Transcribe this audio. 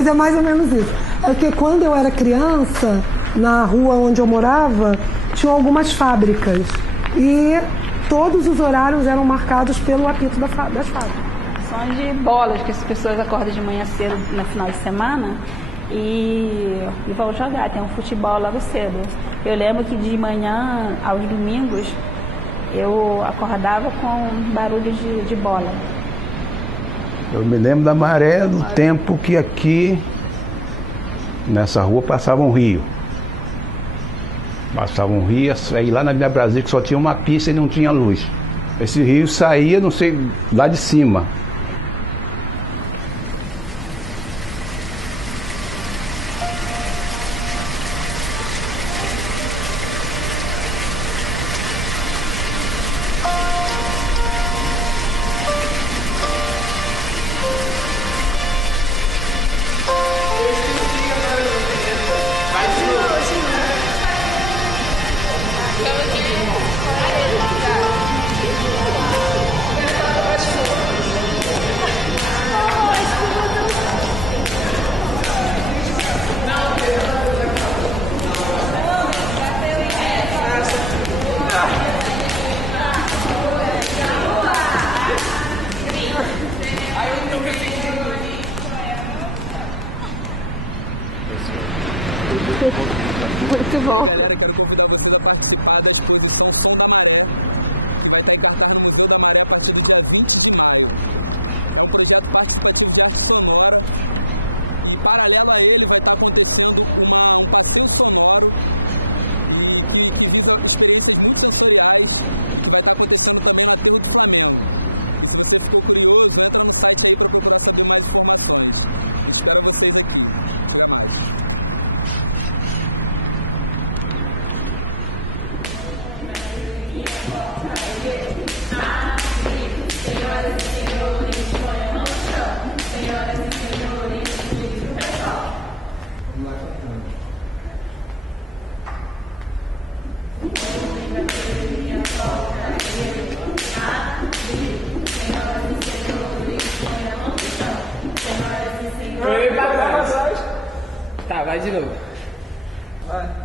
Mas é mais ou menos isso. É porque quando eu era criança, na rua onde eu morava, tinham algumas fábricas. E todos os horários eram marcados pelo apito das fábricas. São de bolas que as pessoas acordam de manhã cedo no final de semana e vão jogar. Tem um futebol logo cedo. Eu lembro que de manhã aos domingos eu acordava com barulho de bola. Eu me lembro da maré do tempo que aqui nessa rua passava um rio. Passava um rio, aí lá na Avenida Brasil que só tinha uma pista e não tinha luz. Esse rio saía, não sei, lá de cima. Muito bom. Galera, quero convidar vocês a participar da exposição Som da Maré, que vai estar encaixado no Museu da Maré a partir do dia 20 de maio. É um projeto participativo sonora. Em paralelo a ele, vai estar acontecendo um passeio sonoro e uma experiência multisensoriais que vai estar acontecendo também na Feira do Flamengo. Se você ficou curioso, entra no site aí para você ter mais informações. Espero vocês aqui. Tá, vai de novo. Vai.